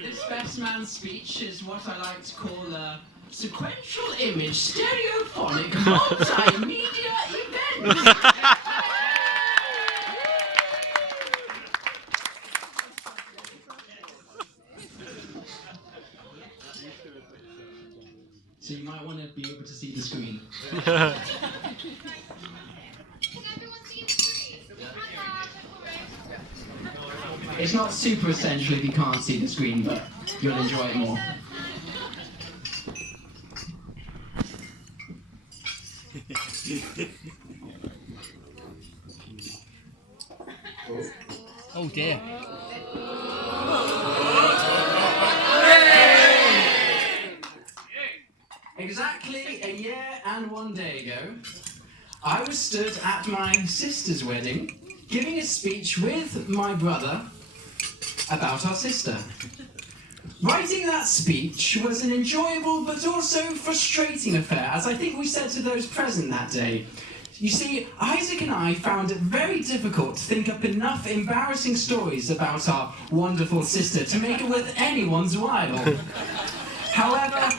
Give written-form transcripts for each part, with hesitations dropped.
This best man speech is what I like to call a sequential image stereophonic multimedia event. So you might want to be able to see the screen. Can everyone see the screen? It's not super essential if you can't see the screen, but you'll enjoy it more. Oh dear. Exactly a year and 1 day ago, I was stood at my sister's wedding, giving a speech with my brother about our sister. Writing that speech was an enjoyable but also frustrating affair, as I think we said to those present that day. You see, Isaac and I found it very difficult to think up enough embarrassing stories about our wonderful sister to make it worth anyone's while. However,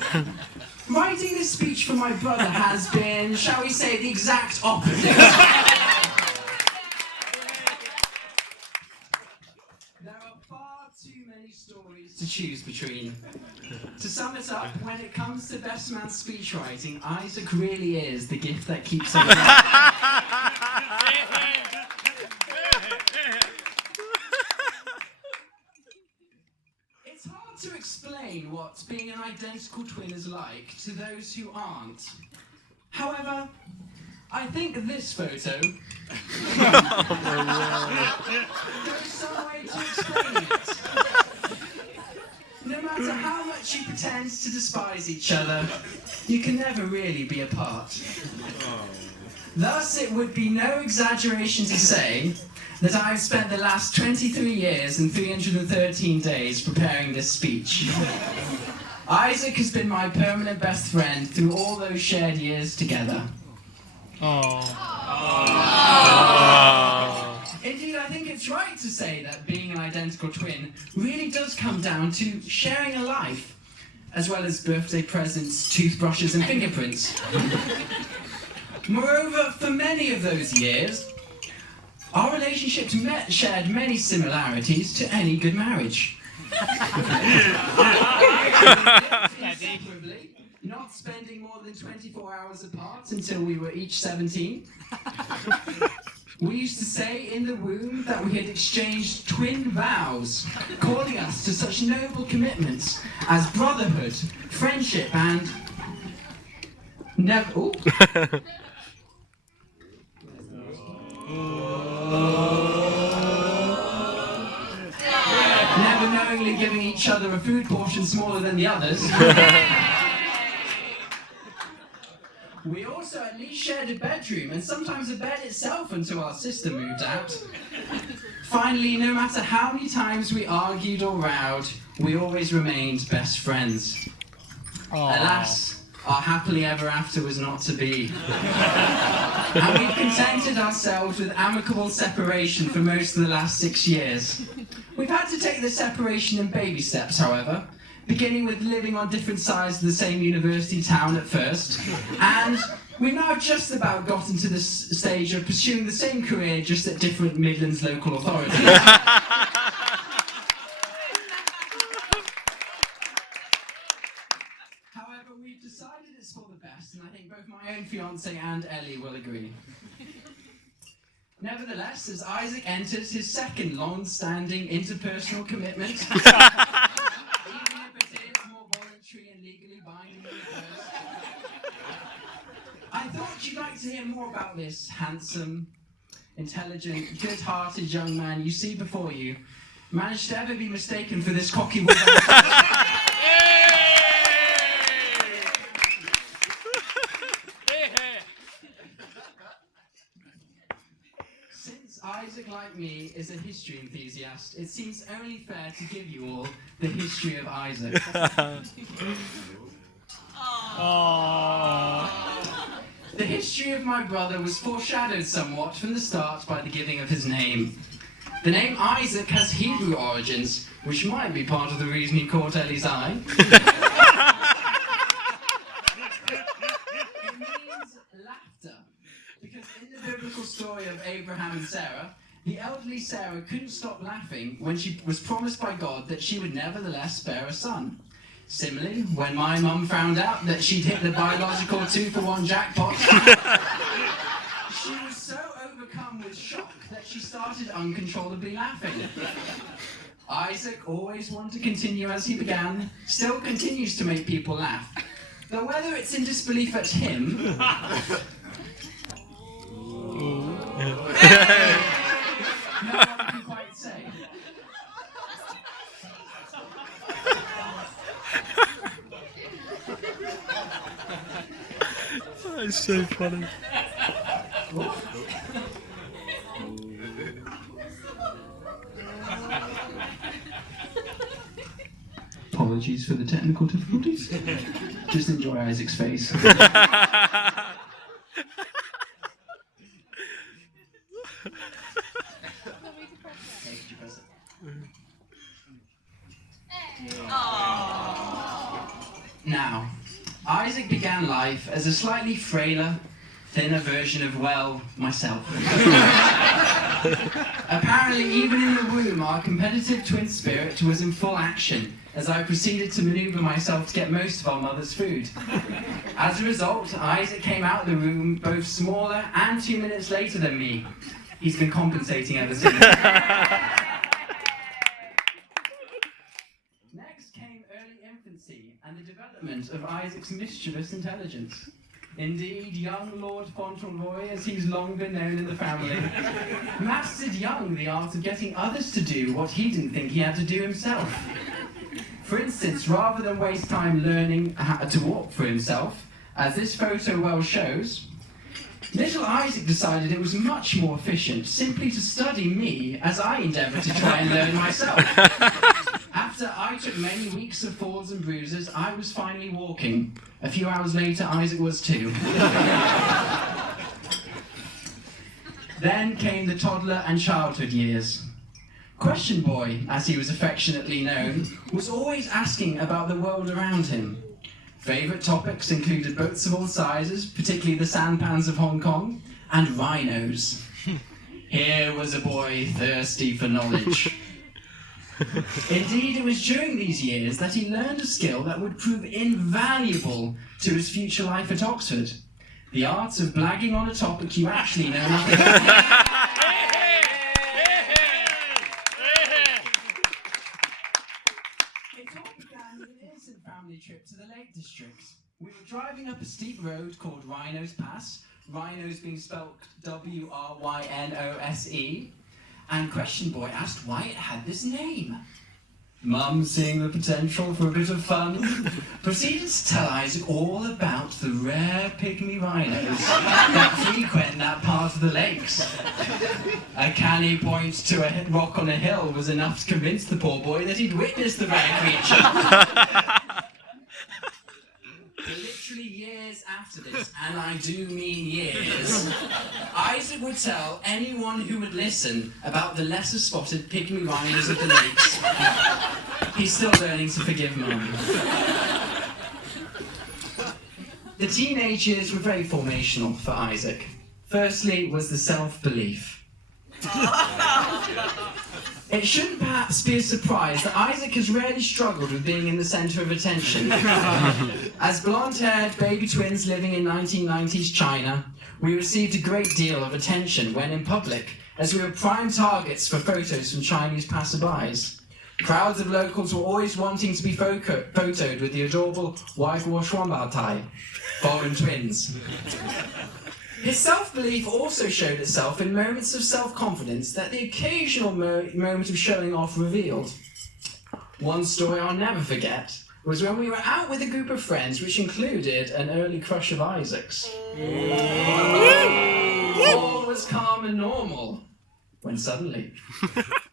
writing this speech for my brother has been, shall we say, the exact opposite. There are far too many stories to choose between. To sum it up, when it comes to best man speech writing, Isaac really is the gift that keeps on giving. It's hard to explain what being an identical twin is like to those who aren't. However, I think this photo goes some way to explain it. No matter how much you pretend to despise each other, you can never really be apart. Thus, it would be no exaggeration to say that I've spent the last 23 years and 313 days preparing this speech. Isaac has been my permanent best friend through all those shared years together. Indeed, I think it's right to say that being an identical twin really does come down to sharing a life, as well as birthday presents, toothbrushes and fingerprints. Moreover, for many of those years, our relationships shared many similarities to any good marriage. Inseparably, not spending more than 24 hours apart until we were each 17. We used to say in the womb that we had exchanged twin vows, calling us to such noble commitments as brotherhood, friendship, and never knowingly giving each other a food portion smaller than the others. We also at least shared a bedroom, and sometimes a bed itself until our sister moved out. Finally, no matter how many times we argued or rowed, we always remained best friends. Alas, our happily ever after was not to be. And we've contented ourselves with amicable separation for most of the last 6 years. We've had to take the separation in baby steps, however, beginning with living on different sides of the same university town at first, and we've now just about gotten to the stage of pursuing the same career just at different Midlands local authorities. However, we've decided it's for the best, and I think both my own fiancée and Ellie will agree. Nevertheless, as Isaac enters his second long-standing interpersonal commitment, even if it is more voluntary and legally binding than the first, I thought you'd like to hear more about this handsome, intelligent, good-hearted young man you see before you, managed to ever be mistaken for this cocky woman. Since Isaac, like me, is a history enthusiast, it seems only fair to give you all the history of Isaac. The history of my brother was foreshadowed somewhat from the start by the giving of his name. The name Isaac has Hebrew origins, which might be part of the reason he caught Ellie's eye. It means laughter, because in the biblical story of Abraham and Sarah, the elderly Sarah couldn't stop laughing when she was promised by God that she would nevertheless bear a son. Similarly, when my mum found out that she'd hit the biological 2-for-1 jackpot, she was so overcome with shock that she started uncontrollably laughing. Isaac, always wanted to continue as he began, still continues to make people laugh. Though whether it's in disbelief at him... no one can quite say. That's so funny. Apologies for the technical difficulties. Just enjoy Isaac's face. Now, Isaac began life as a slightly frailer, thinner version of, well, myself. Apparently, even in the womb, our competitive twin spirit was in full action as I proceeded to maneuver myself to get most of our mother's food. As a result, Isaac came out of the room both smaller and 2 minutes later than me. He's been compensating ever since. Next came early infancy and the development of Isaac's mischievous intelligence. Indeed, young Lord Fauntleroy, as he's long been known in the family, mastered young the art of getting others to do what he didn't think he had to do himself. For instance, rather than waste time learning how to walk for himself, as this photo well shows, little Isaac decided it was much more efficient simply to study me as I endeavoured to try and learn myself. After I took many weeks of falls and bruises, I was finally walking. A few hours later, Isaac was too. Then came the toddler and childhood years. Question Boy, as he was affectionately known, was always asking about the world around him. Favourite topics included boats of all sizes, particularly the sampans of Hong Kong, and rhinos. Here was a boy thirsty for knowledge. Indeed, it was during these years that he learned a skill that would prove invaluable to his future life at Oxford. The art of blagging on a topic you actually know nothing about. It all began with an innocent family trip to the Lake District. We were driving up a steep road called Rhinos Pass, rhinos being spelt W-R-Y-N-O-S-E, and Question Boy asked why it had this name. Mum, seeing the potential for a bit of fun, proceeded to tell Isaac all about the rare pygmy rhinos that frequent that part of the lakes. A canny point to a rock on a hill was enough to convince the poor boy that he'd witnessed the rare creature. Literally years after this, and I do mean years, Isaac would tell anyone who would listen about the lesser spotted pygmy rhinos of the lakes. He's still learning to forgive Mum. The teenage years were very formational for Isaac. Firstly was the self-belief. It shouldn't perhaps be a surprise that Isaac has rarely struggled with being in the centre of attention. As blonde-haired baby twins living in 1990s China, we received a great deal of attention when in public, as we were prime targets for photos from Chinese passerbys. Crowds of locals were always wanting to be photoed with the adorable Wai-Guo-Shuan-Bao-Tai, foreign twins. His self-belief also showed itself in moments of self-confidence that the occasional moment of showing off revealed. One story I'll never forget was when we were out with a group of friends which included an early crush of Isaac's. All was calm and normal, when suddenly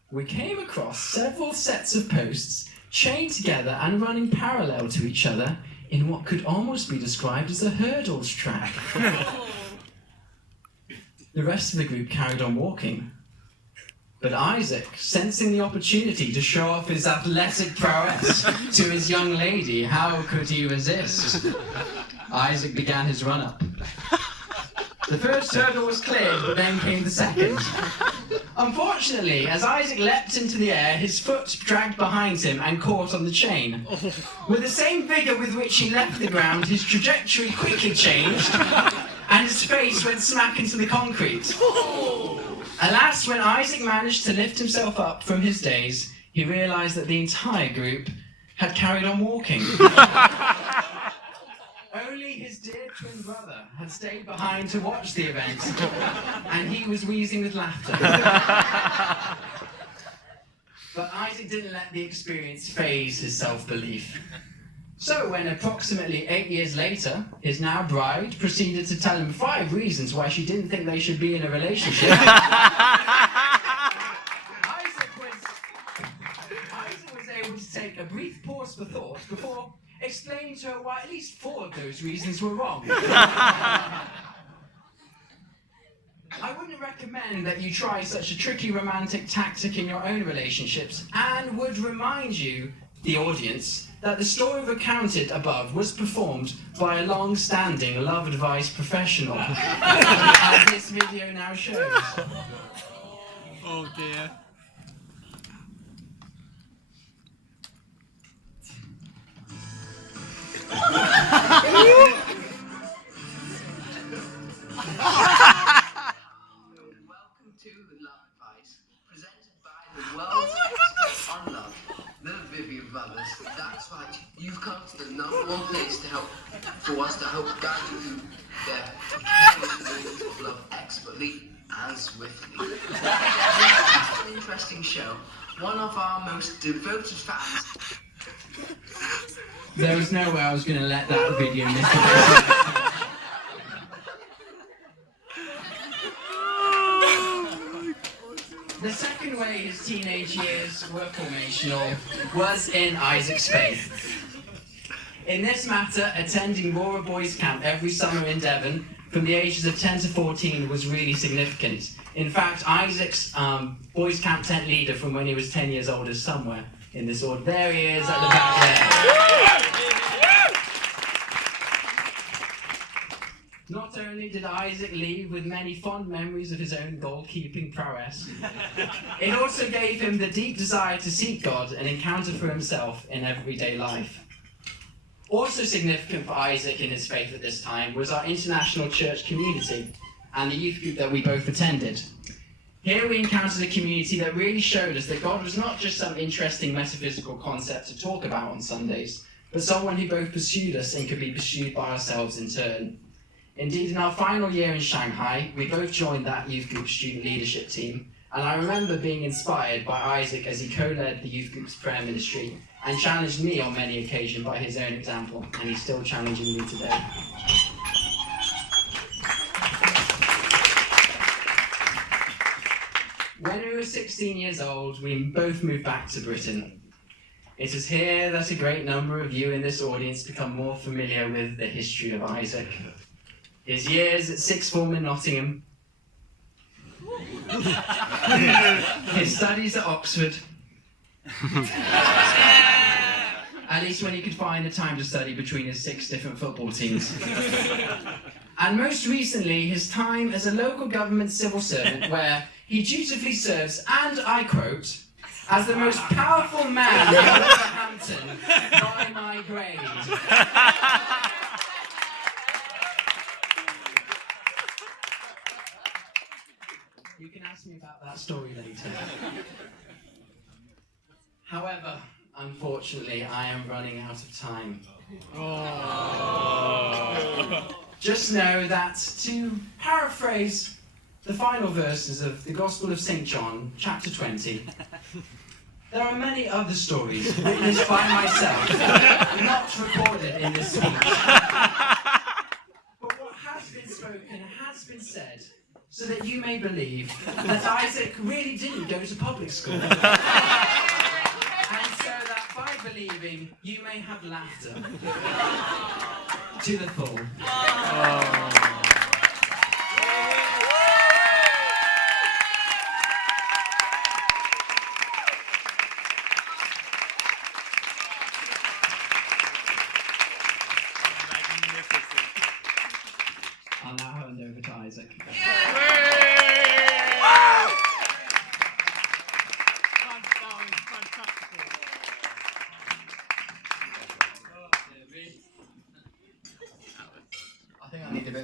we came across several sets of posts chained together and running parallel to each other in what could almost be described as a hurdles track. The rest of the group carried on walking. But Isaac, sensing the opportunity to show off his athletic prowess to his young lady, how could he resist? Isaac began his run-up. The first hurdle was cleared, but then came the second. Unfortunately, as Isaac leapt into the air, his foot dragged behind him and caught on the chain. With the same vigour with which he left the ground, his trajectory quickly changed, and his face went smack into the concrete. Alas, when Isaac managed to lift himself up from his daze, he realised that the entire group had carried on walking. Only his dear twin brother had stayed behind to watch the event, and he was wheezing with laughter. But Isaac didn't let the experience faze his self-belief. So when approximately 8 years later, his now bride proceeded to tell him 5 reasons why she didn't think they should be in a relationship, Isaac was able to take a brief pause for thought before explaining to her why at least 4 of those reasons were wrong. I wouldn't recommend that you try such a tricky romantic tactic in your own relationships, and would remind you, the audience, that the story recounted above was performed by a long-standing love advice professional, as this video now shows. Oh dear. Welcome to Love Advice, presented by the world's expert on love, the Vivian Brothers. That's right, you've come to the #1 place to help, for us to help guide you through their experience of love expertly and swiftly. It's an interesting show. One of our most devoted fans. There was no way I was going to let that video miss the The second way his teenage years were formational was in Isaac's faith. In this matter, attending Roarer Boys Camp every summer in Devon from the ages of 10 to 14 was really significant. In fact, Isaac's Boys Camp tent leader from when he was 10 years old is somewhere in this order. There he is at the back there. Not only did Isaac leave with many fond memories of his own goalkeeping prowess, it also gave him the deep desire to seek God and encounter for himself in everyday life. Also significant for Isaac in his faith at this time was our international church community and the youth group that we both attended. Here we encountered a community that really showed us that God was not just some interesting metaphysical concept to talk about on Sundays, but someone who both pursued us and could be pursued by ourselves in turn. Indeed, in our final year in Shanghai, we both joined that youth group student leadership team, and I remember being inspired by Isaac as he co-led the youth group's prayer ministry and challenged me on many occasions by his own example, and he's still challenging me today. When we were 16 years old, we both moved back to Britain. It is here that a great number of you in this audience become more familiar with the history of Isaac. His years at sixth form in Nottingham, his studies at Oxford, at least when he could find the time to study between his 6 different football teams. And most recently, his time as a local government civil servant where he dutifully serves, and I quote, as the most powerful man in Wolverhampton by my grade. You can ask me about that story later. However, unfortunately, I am running out of time. Just know that, to paraphrase the final verses of the Gospel of St. John, chapter 20, there are many other stories witnessed by myself, not recorded in this speech. But what has been spoken has been said, so that you may believe that Isaac really didn't go to public school. And so that by believing, you may have laughter to the full. I'll now hand over to Isaac. I think I need a bit